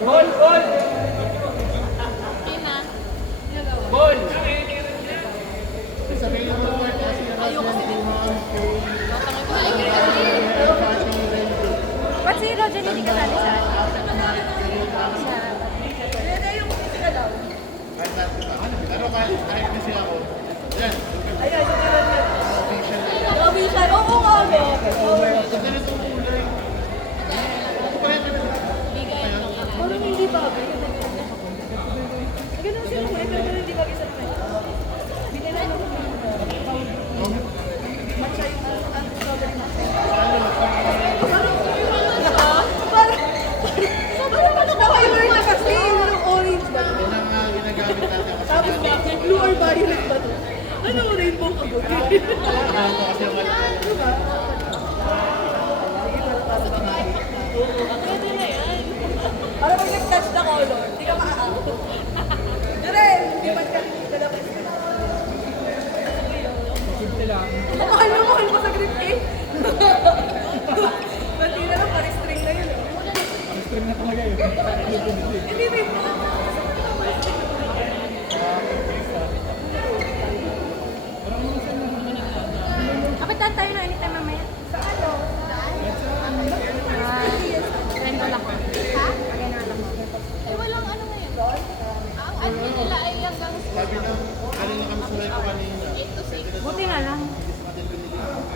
Ball, ball! Ina. Ball! Ayaw kasi din. Tatangay ko na Ba't si Roger hindi ka sali sa Pero kahit kasi ako, yan. Ayan, sa tingnan niya. Official. Oo nga, no? Parang hindi bagay. Ganun sila mo, pero hindi bagay sa akin. Bigyan na naman ng matcha yung strawberry matcha. Parang flavor na kasi yung orange ba? Yan ang ginagamit natin kasi. Tapos bakit blue or violet ba ito? Ano rainbow ka ba? Ako kasi yung Diba? Pwede na yan. Para pag nag-touch na color, hindi ka maaabot. Diren! Hindi ba ka lalabas ka? Simple lang. Mahal na mahal pa sa grip eh. Pati na lang, pa-restring na yun. Ang stream na talaga yun. Hindi, wait. Kapitan tayo na anytime mamaya. Sa ano? Rental ako. Ha? Pag-enroll ako. Eh, walang ano ngayon. Ang admin nila ay hanggang sabi ng, kanina kami sulay ko kanina. 8 to 6. Buti nga lang.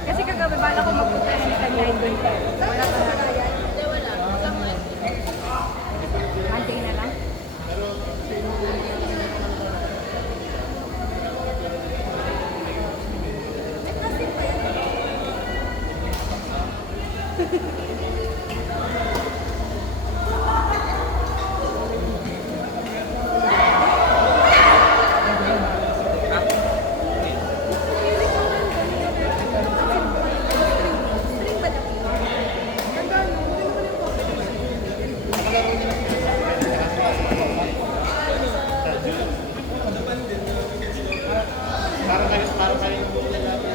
Kasi kagabi, bala ko magpunta yung kanya doon. Wala pa na. Hindi, wala. Walang mga Hunting na lang. Parang kayo ng buong lalaki.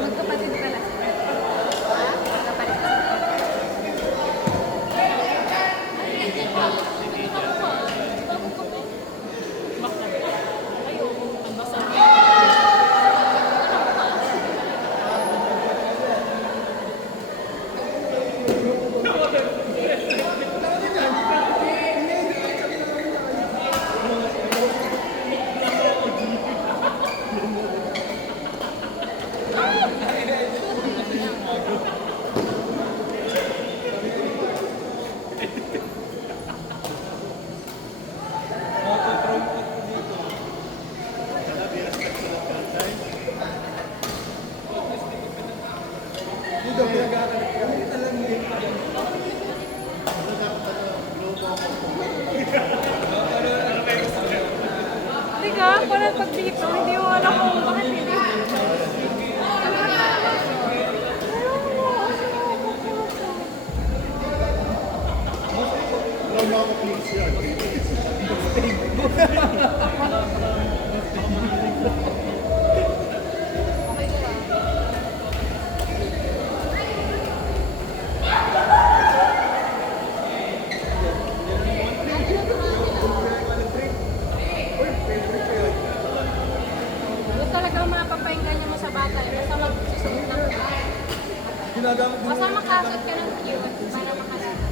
Magkapatid pala. Magkapatid pala. Teka, parang pag dito, hindi mo alam kung bakit hindi. Alam mo ako please yun. Yung talagang mapapahinga niya mo sa bata, basta magsusunod ng basta makasot ka ng cute para makasunod.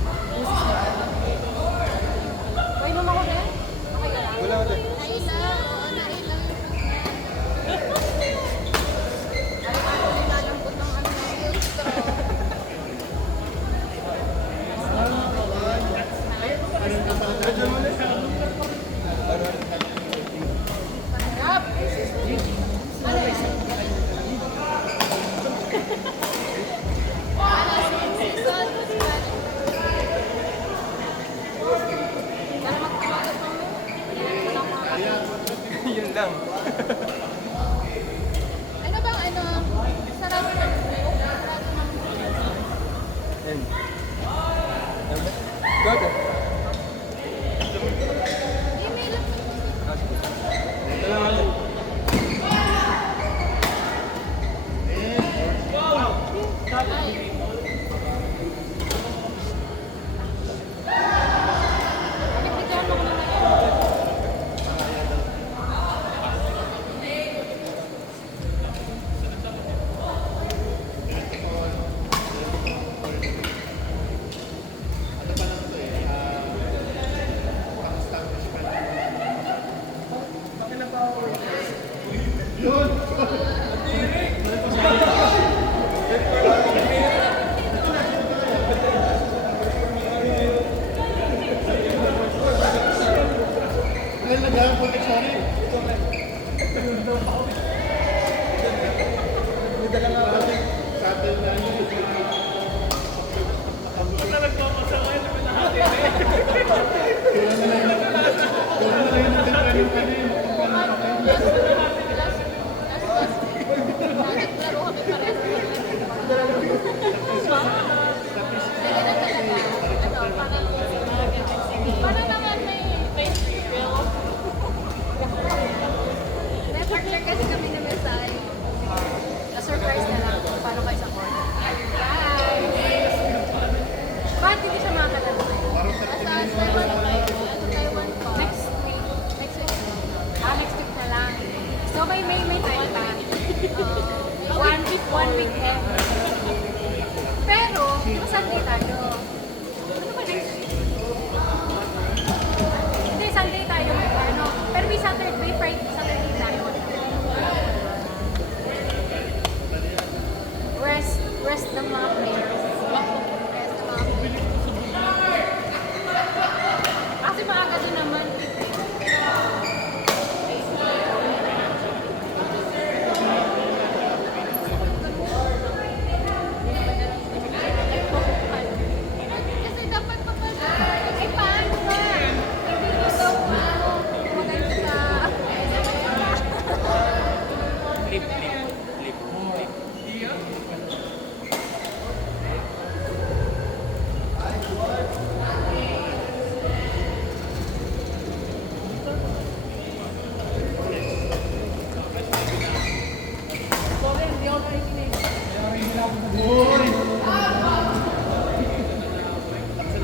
Uy, lumako din? Okay ka lang? Wala ko din. Nailang, oo, nailang. Ay, parang nilalambot ng ano. Rin. Gago. Email lang. Dalawa. Pinipigyan mo na ngayon. Ngayon nagdaan po ni Sorry. Sa atin na yun. Naglaro kami pares. Para naman may refill. May partner kasi kami na mensahe. Na-surprise na lang kung paano kayo sa court. Guys! Bakit hindi siya makakatalo kayo? Sa Taiwan pa. Next week. Next week. Next week na lang. So may time pa. One week eh. Pero, Sunday tayo. Ano ba next week? Hindi, Sunday tayo. Ano, pero may Saturday, Friday, Saturday tayo. Rest ng mga players. Rest ng mga players. Kasi maaga din naman. Kasi dapat papasok. Ay, paano ba? Hindi mo daw maganda sa... Sa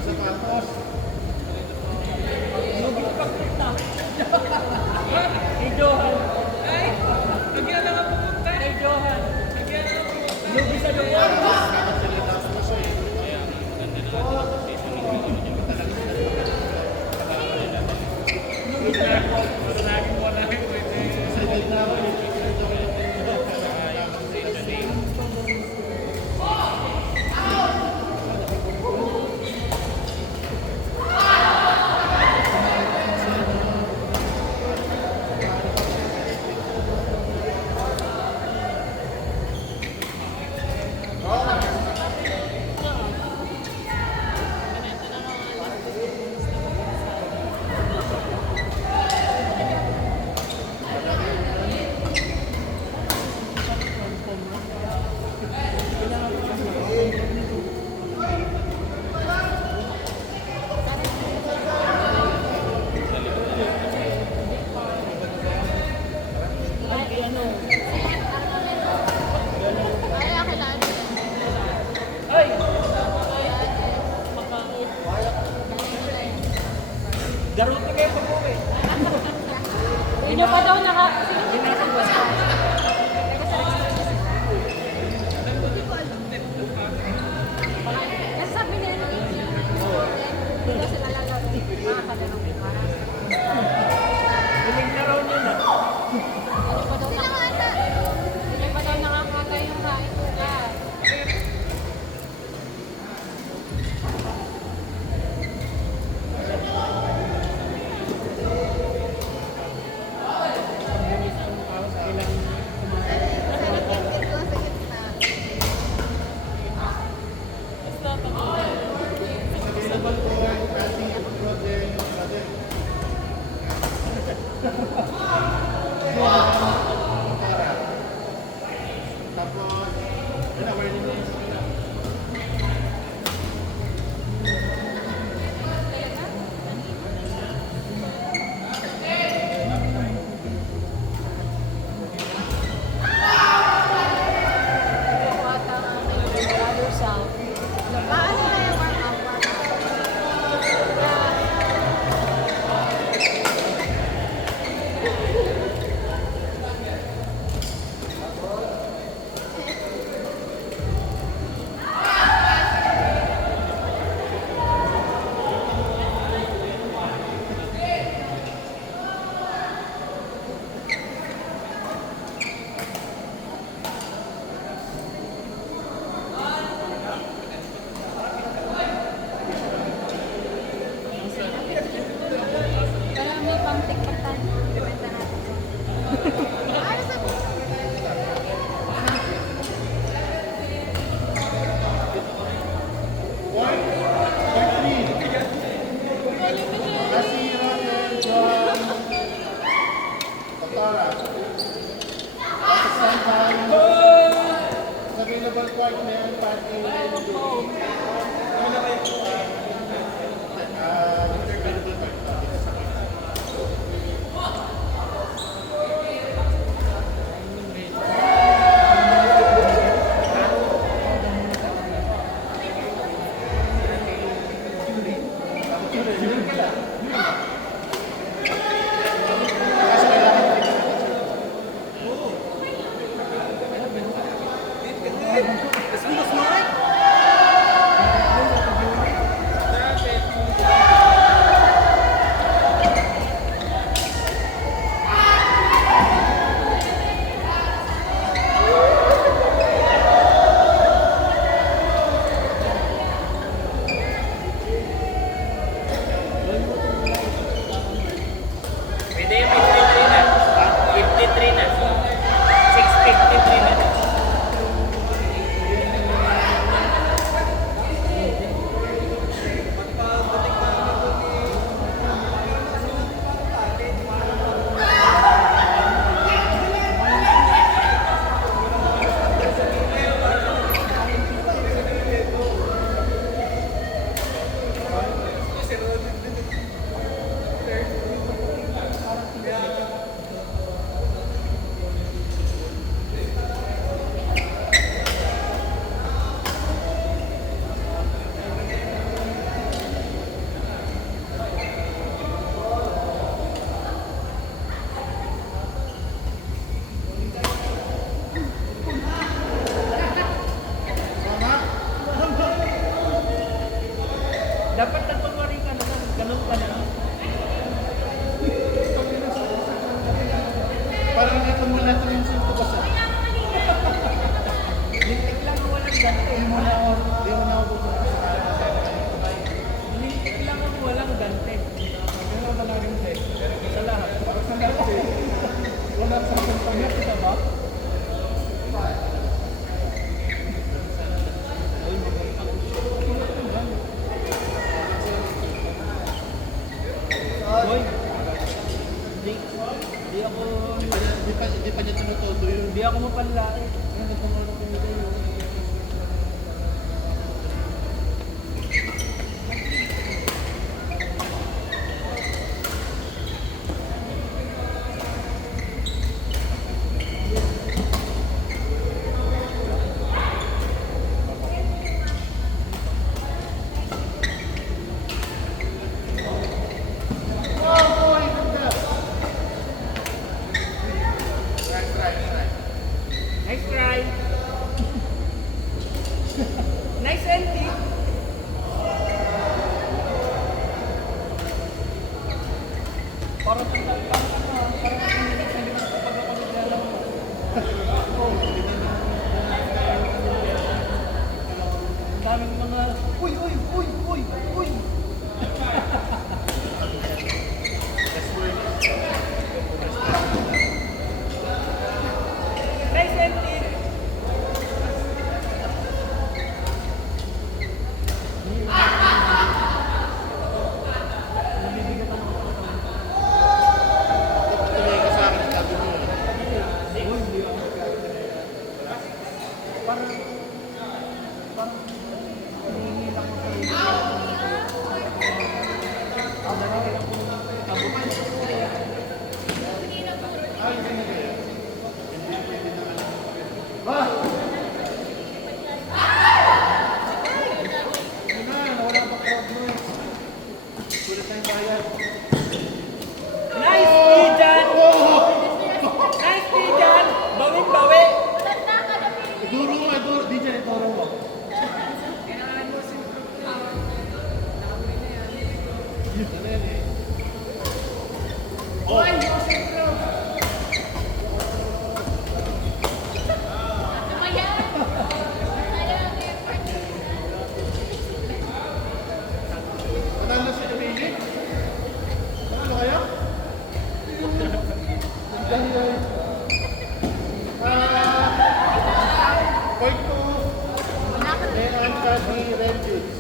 sapatos. Hey, Johan. Ay! Nagyan lang ang pupunta. Hey, Johan. Nagyan lang ang pupunta. Lugi sa Johan. Daruti kayo pa po eh. Hindi pa daw naka... Nasabi niya nung hindi daw sila lalaro. Makakadalong oras. Huling na raw niya na. Hindi pa daw hindi pa daw nakakata yung kaitugan. Dapat nagpapari ka na lang. Ganun ka na. Parang nakamula ito yung sinto ko sa... Lintik lang ang walang dante. Di mo na ako pupunta sa Lintik lang ang walang dante. Pero wala rin tayo. Sa lahat. Sa lahat eh. Wala sa pagpapagyan kita ba? Boy. Di ako... Di pa niya tinutodo yun. Di ako mapanlait. Ano kung ano kung kayo. Nice try. Nice entry. Parang daming mga uy. Nice entry. Tuloy ka sa akin, sabi mo. Nice, Tijan! Nice, Tijan! Bawing-bawi! Iduro mo, DJ, iduro mo. Ano yan eh? Oy! Panalo si Emily? Panalo kayo? Dahil point to Leon Chadley Red Dudes.